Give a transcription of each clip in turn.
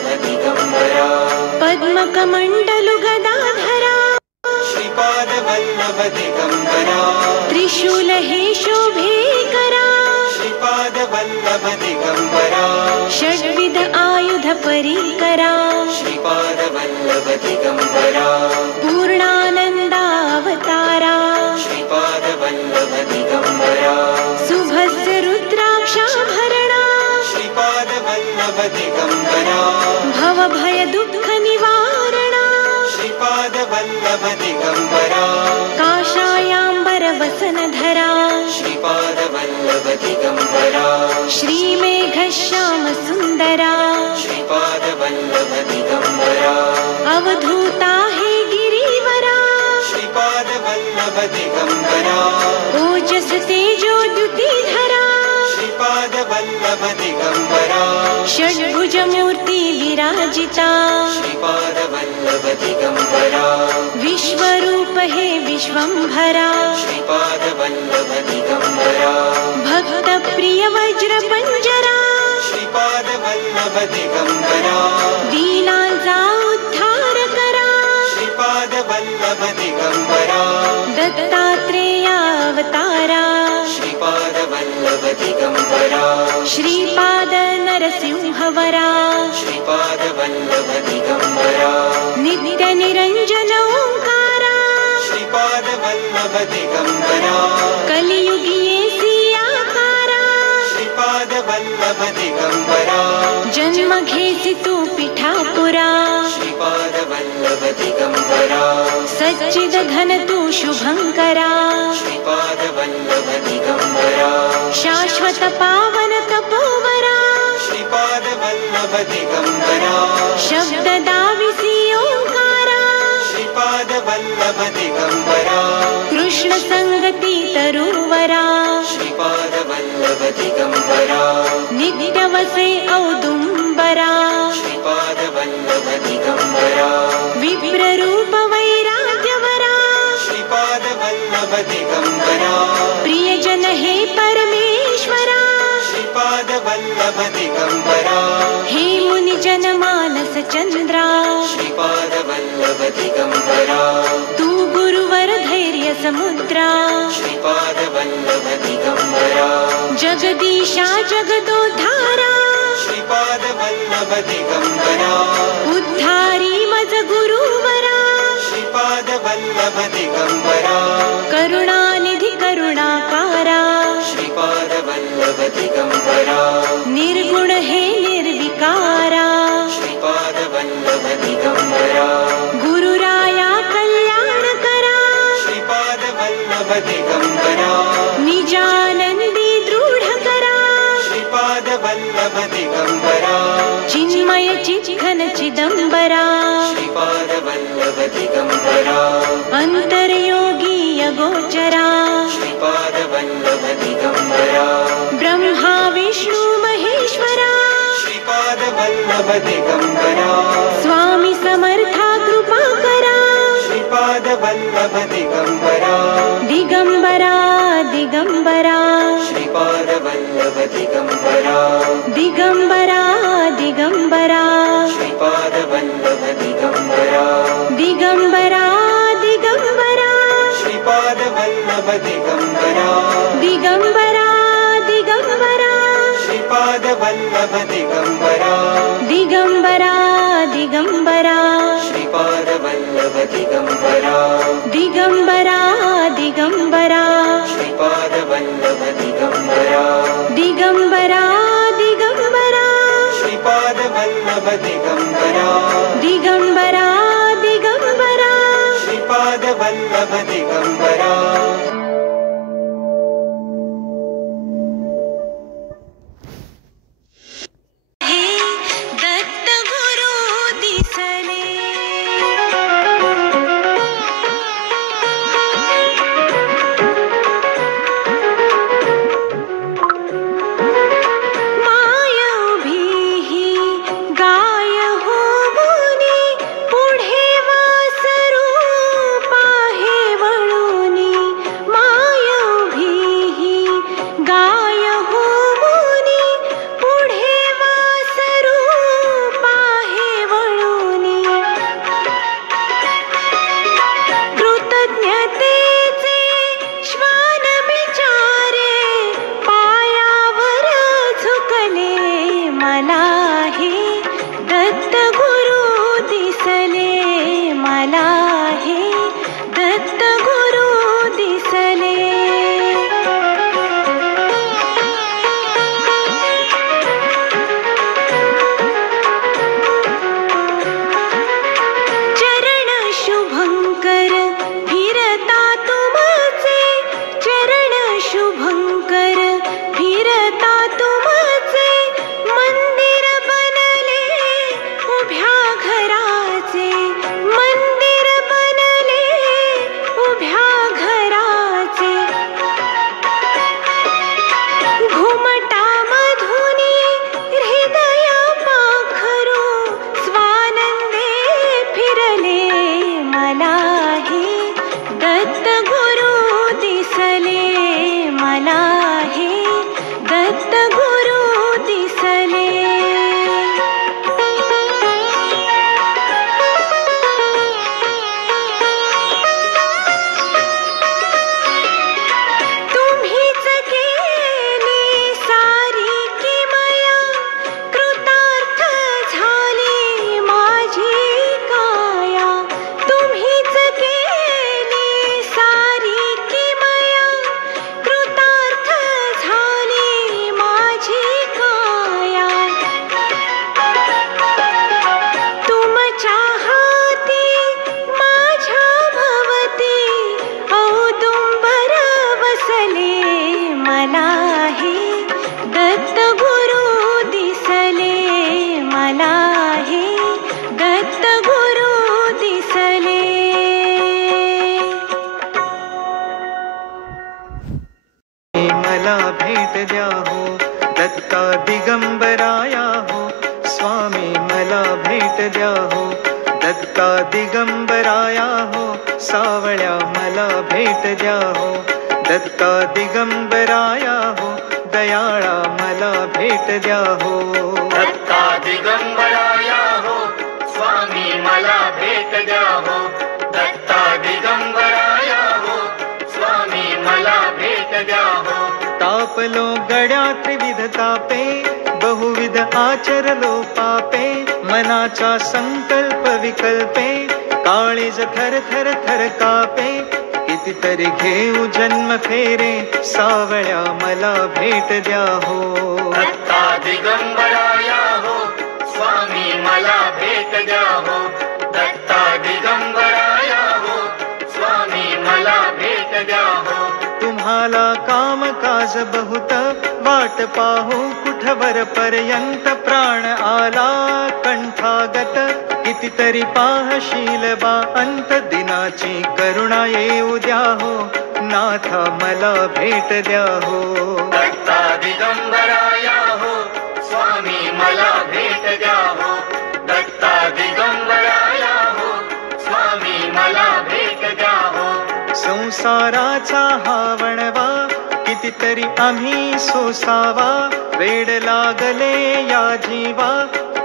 दिगंबरा पद्मकमण्डलु गदाधरा श्रीपादवल्लभ दिगंबरा त्रिशूल हे शोभेकरा श्रीपादवल्लभ दिगंबरा षड्विध आयुध परीकरा श्रीपादवल्लभ दिगंबरा पूर्णानन्दावतारा श्रीपादवल्लभ दिगंबरा सुभस्य रुद्राक्षाभरणा श्रीपादवल्लभ दिगंबरा भवभय दुःख निवारणा श्रीपादवल्लभ दिगंबरा काषायाम्बर वसनधरा श्रीपादवल्लभ दिगंबरा श्रीमेघश्याम सुन्दरा श्रीपादवल्लभ दिगंबरा अवधूता हे गिरिवरा श्रीपादवल्लभ दिगंबरा ओजस तेजो द्युतिधरा श्रीपादवल्लभ दिगंबरा षड्भुज मूर्ति विराजिता श्रीपादवल्लभ दिगंबरा विश्वरूप हे विश्वंभरा श्रीपादवल्लभ दिगंबरा भक्त प्रिय वज्र पंजरा श्रीपादवल्लभ दिगंबरा दीनांचा उद्धार करा श्रीपादवल्लभ दिगंबरा दत्तात्रेयावतारा श्रीपादवल्लभ दिगंबरा श्रीपाद नरसिंहवरा श्रीपादवल्लभ दिगंबरा नित्य निरंजन ओंकारा श्रीपादवल्लभ दिगंबरा कलियुगिये सियाकारा श्रीपादवल्लभ दिगंबरा जन्म घेसी तू पिठापुरा श्रीपादवल्लभ दिगंबरा सच्चिद घन तू शुभंकरा श्रीपादवल्लभ दिगंबरा शाश्वत पावन तपोवरा श्रीपादवल्लभ दिगंबरा शब्द दाविसी ओंकारा श्रीपादवल्लभ दिगंबरा कृष्ण संगती तरुवरा श्रीपादवल्लभ दिगंबरा नित्य वसे औदुंबरा श्रीपादवल्लभ दिगंबरा विप्र रूप वैराग्यवरा श्रीपादवल्लभ दिगंबरा प्रियजन हे परमेश्वरा श्रीपादवल्लभ दिगंबरा हे मुनि जन मानस चंद्रा श्रीपादवल्लभ दिगंबरा तू गुरुवर धैर्य समुद्रा श्रीपादवल्लभ दिगंबरा जगदीशा जगदोद्धारा श्रीपादवल्लभ दिगंबरा उद्धारी मज गुरुवरा श्रीपादवल्लभ दिगंबरा करुणानिधि करुणाकारा श्रीपादवल्लभ दिगंबरा निर्गुण हे निर्विकारा श्रीपादवल्लभ दिगंबरा गुरुराया कल्याण करा श्रीपादवल्लभ दिगंबरा निजानंदी दृढ करा श्रीपादवल्लभ दिगंबरा चिन्मय चित्घन चिदंबरा श्रीपादवल्लभ दिगंबरा अंतर्योगी अगोचरा श्रीपादवल्लभ दिगंबरा ब्रह्मा विष्णु महेश्वरा श्रीपादवल्लभ दिगंबरा स्वामी समर्था कृपा करा श्रीपादवल्लभ दिगंबरा दिगंबरा दिगंबरा श्रीपादवल्लभ दिगंबरा दिगंबरा दिगंबरा श्रीपादवल्लभ दिगंबरा दिगंबरा दिगंबरा श्रीपादवल्लभ दिगंबरा दिगंबरा दिगंबरा श्रीपादवल्लभ दिगंबरा दिगंबरा दिगंबरा श्रीपादवल्लभ दिगंबरा दिगंबरा दिगंबरा श्रीपादवल्लभ दिगंबरा दिगंबरा दिगंबरा श्रीपादवल्लभ दिगंबरा दिगंबरा दिगंबरा श्रीपादवल्लभ दिगंबरा हे दत्त गुरु दिसले माय उभी गाय होऊनी पुढे वासरूप आहे व दिगंबराया हो सावळ्या मला भेट द्या हो दत्ता दिगंबराया हो दयाळा मला भेट द्या हो दत्ता दिगंबराया हो स्वामी मला भेट द्या हो दत्ता दिगंबराया हो स्वामी मला भेट द्या हो तापलो गड्या त्रिविध तापे बहुविध आचरलो पापे मनाचा संकल्प विकल्पे काळीज थर थर थर कापे कितीतरी घेऊ जन्म फेरे सावळ्या मला भेट द्या हो दत्ता दिगंबराया हो स्वामी मला भेट द्या हो दत्ता दिगंबराया हो स्वामी मला भेट द्या हो तुम्हाला काम काज बहुत वाट पाहू कुठवर पर्यंत प्राण आला कंठागत कितीतरी पाहशील बा अंत दिनाची करुणा येऊ द्या हो नाथा मला भेट द्या हो दत्ता दिगंबराया हो स्वामी मला भेट द्या हो दत्ता दिगंबराया हो स्वामी मला भेट द्या हो संसाराचा हा वणवा कितीतरी आम्ही सोसावा वेड लागले या जीवा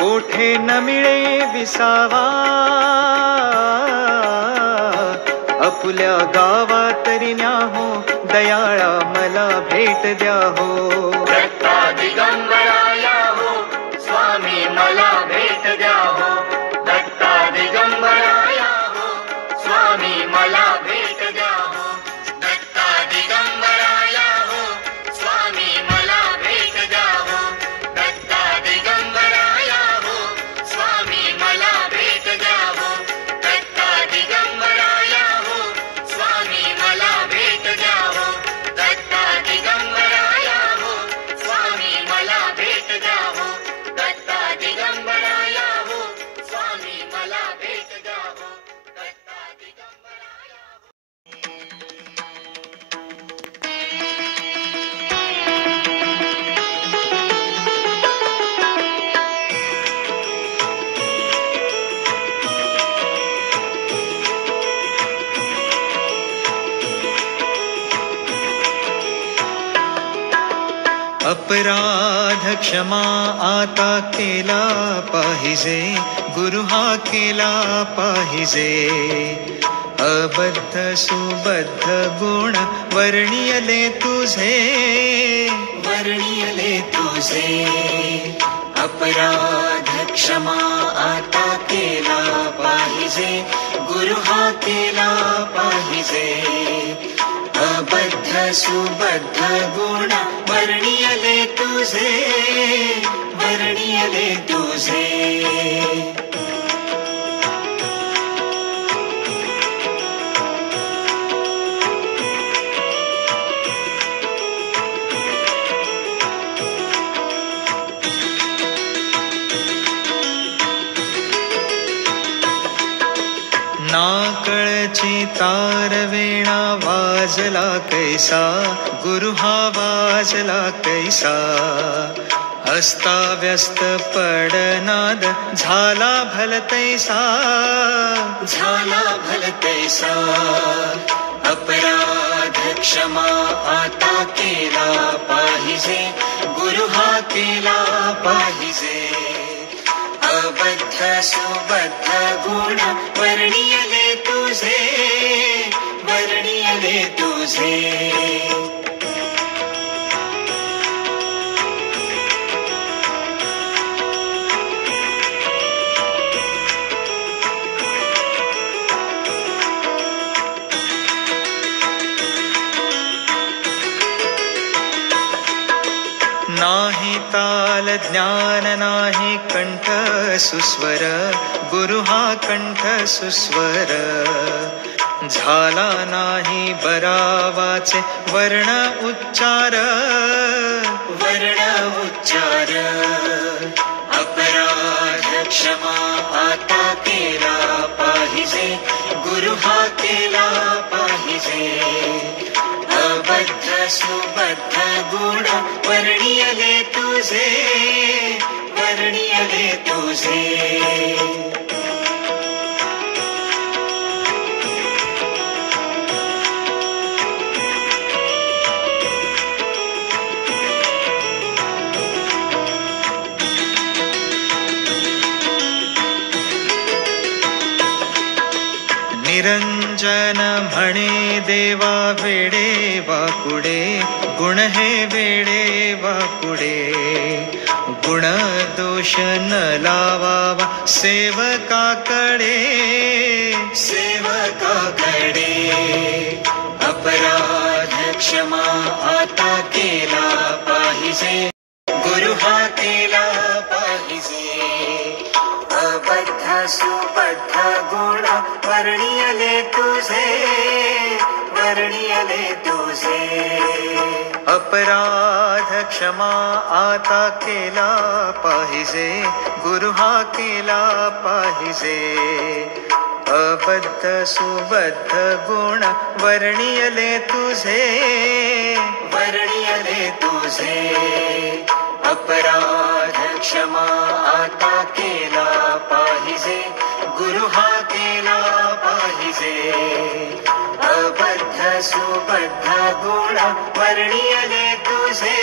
कोठे न मिळे विसावा अपुल्या गावा तरी न्या हो दयाळा मला भेट द्या हो दत्ता दिगंबराया हो स्वामी मला भेट द्या हो दत्ता दिगंबराया हो स्वामी मला भेट द्या हो दत्ता दिगंबराया हो स्वामी मला भेट द्या हो दत्ता दिगंबराया हो स्वामी मला भेट द्या हो दत्ता दिगंबराया हो स्वामी मला भेट द्या हो दत्ता दिगंबराया हो स्वामी मला भेट द्या हो दत्ता दिगंबराया हो स्वामी मला भेट द्या हो दत्ता दिगंबराया हो अपराध क्षमा आता केला पाहिजे गुरु हा केला पाहिजे अबद्ध सुबद्ध गुण वर्णियले तुझे अपराध क्षमा आता केला पाहिजे गुरु हा केला पाहिजे अबद्ध सुबद्ध गुण वर्णियले तुझे नाकळची तार वेणा वाजला कैसा गुरु हा वाजला कैसा अस्ताव्यस्त पडनाद झाला भलतैसा अपराध क्षमा आता केला पाहिजे गुरु हा केला पाहिजे अबद्ध सुबद्ध गुण वर्णियले तुझे नाही ताल ज्ञान नाही कंठ सुस्वर गुरु हा कंठ सुस्वर झाला नाही बरावाचे वर्ण उच्चार अपराध क्षमा आता केला पाहिजे गुरु हा केला पाहिजे अबद्ध सुबद्ध गुण वर्णियले तुझे निरंजन म्हणे देवा वेडे वाकुडे गुण हे वेडे वाकुडे गुण दोष न लावावा सेवकाकडे अपराध क्षमा आता केला पाहिजे गुरु हा केला पाहिजे अबद्ध सुबद्ध गुण वर्णियले तुझे अपराध क्षमा आता केला पाहिजे गुरु हा केला पाहिजे अबद्ध सुबद्ध गुण वर्णियले तुझे अपराध क्षमा आता केला पाहिजे गुरु हा केला पाहिजे अबद्ध सुबद्ध गुण वर्णियले तुझे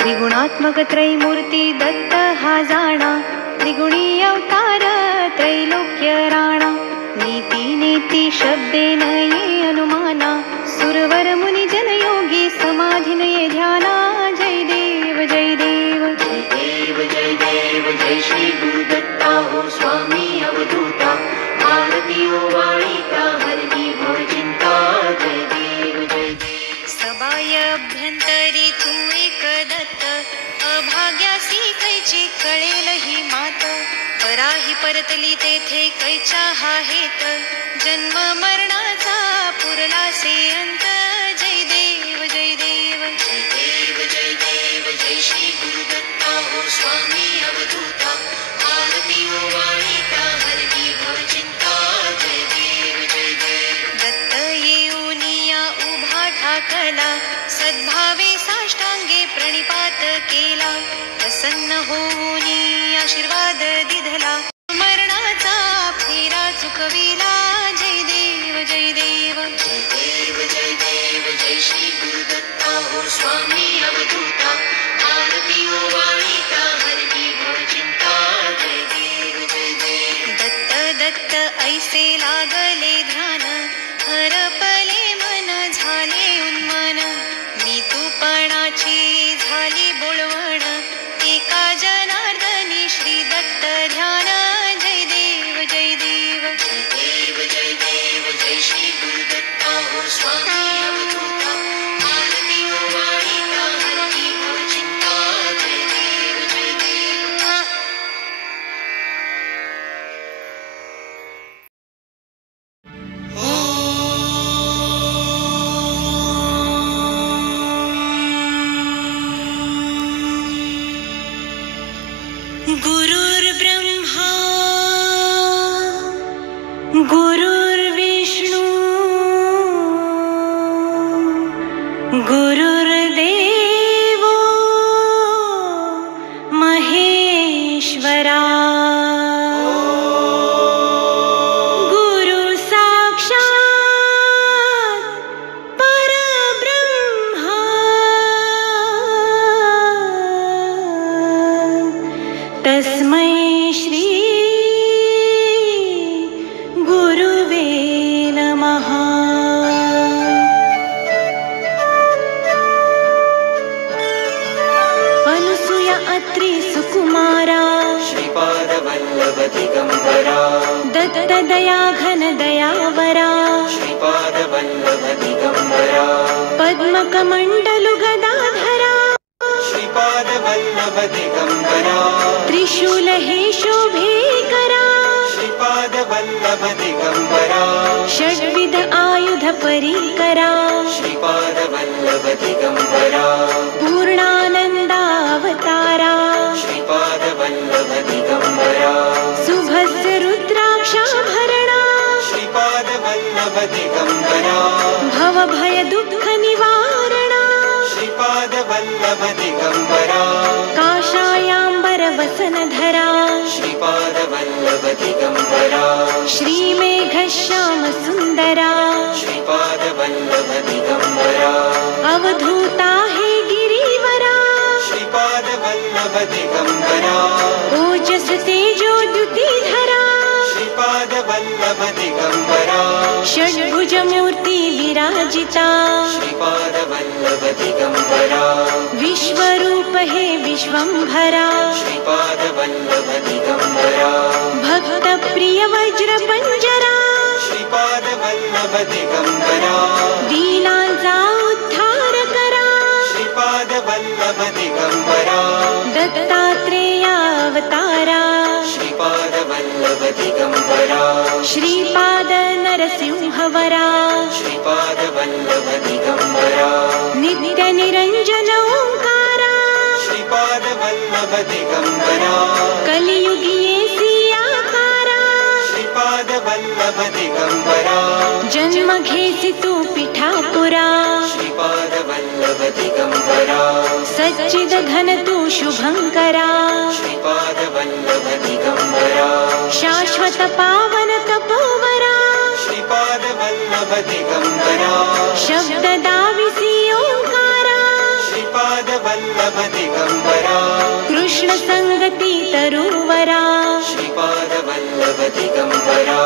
त्रिगुणात्मक त्रैमूर्ती दत्त हा जाणा त्रिगुणी अवतार त्रैलोक्य राणा नीती नेती शब्दे नये अनुमाना सुरवर मुनि जन योगी समाधिन ये ध्याना जय देव जय देव जय देव जय देव जय श्री गुरु दत्ता हो स्वामी अवधूता भारती हो वाणिका हरणी भव चिंता जय देव जय देव सबाय अभ्यंतरी तू एक दत्त अभाग्यासी कैची कळेल ही मात पराही परतली तेथे कैचा हा हेत जन्म मरणाचा पुरला से अंत जय देव जय देव जय देव जय देव जय श्री गुरु दत्ता हो स्वामी अवधूता भारती हो वाणिका हरणी भव चिंता जय देव जय देव दत्त येऊनिया उभा ठाकला सद्भावे साष्टांगे प्रणिपात केला प्रसन्न होऊनी आशीर्वाद दिधला मरणाचा फेरा चुकविला जय देव जय देव जय देव जय देव जय श्री गुरु दत्ता हो स्वामी अवधूता भारती हो वाणिका हरणी भव चिंता जय देव जय देव दत्त दत्त ऐसे लागले ध्यान हरपले मन झाले उन्मन मी तूपणाची झाली बोलवण एका जनार्दनी श्री दत्त ध्यान जय देव जय देव जय देव जय देव जय श्री गुरु दत्ता हो स्वामी अवधूता भारती हो वाणिका हरणी भव चिंता जय देव जय देव गुरुर्ब्रह्मा गुरुर्विष्णू गुरुर्देवो महेश्वरा गुरु साक्षात् परब्रह्मा तस्मै श्री गुरुवे नमः अनुसूया अत्रि सुकुमारा श्रीपाद वल्लभ दिगंबरा दत्त दया घन दयावरा श्रीपाद वल्लभ दिगंबरा पद्मकमण्डलु गदाधरा श्रीपाद वल्लभ दिगंबरा त्रिशूल हे शोभेकरा श्रीपाद वल्लभ दिगंबरा षड्विध आयुध परिकरा श्रीपाद वल्लभ दिगंबरा पूर्णानन्दावतारा श्रीपाद वल्लभ दिगंबरा शुभस्य रुद्राक्षाभरणा श्रीपाद वल्लभ दिगंबरा भवभय दुःख निवारणा श्रीपाद वल्लभ दिगंबरा काषायाम्बर वसनधरा श्रीपाद वल्लभ दिगंबरा श्रीमेघश्याम सुन्दरा श्रीपाद वल्लभ दिगंबरा श्रीपादवल्लभ दिगम्बरा षड्भुजमूर्ति विराजिता श्रीपादवल्लभ दिगम्बरा विश्वरूप हे विश्वंभरा श्रीपादवल्लभ दिगम्बरा भक्तप्रिय वज्रपञ्जरा श्रीपादवल्लभ दिगम्बरा दीनांचा उद्धार करा श्रीपादवल्लभ दिगम्बरा दत्तात्रेयावतारा श्रीपादवल्लभ दिगम्बरा श्रीपाद नरसिंहवरा श्रीपादवल्लभ दिगम्बरा नित्य निरंजन ओंकारा श्रीपादवल्लभ दिगम्बरा कलियुगी सियाकारा श्रीपादवल्लभ दिगम्बरा जन्म घेसी तू पिठापुरा श्रीपादवल्लभ दिगम्बरा सच्चिद घन तू शुभंकरा श्रीपादवल्लभ दिगम्बरा शाश्वत पावन तपोवरा श्रीपादवल्लभ दिगम्बरा शब्द दाविसी ओंकारा श्रीपादवल्लभ दिगम्बरा कृष्ण संगती तरुवरा श्रीपादवल्लभ दिगम्बरा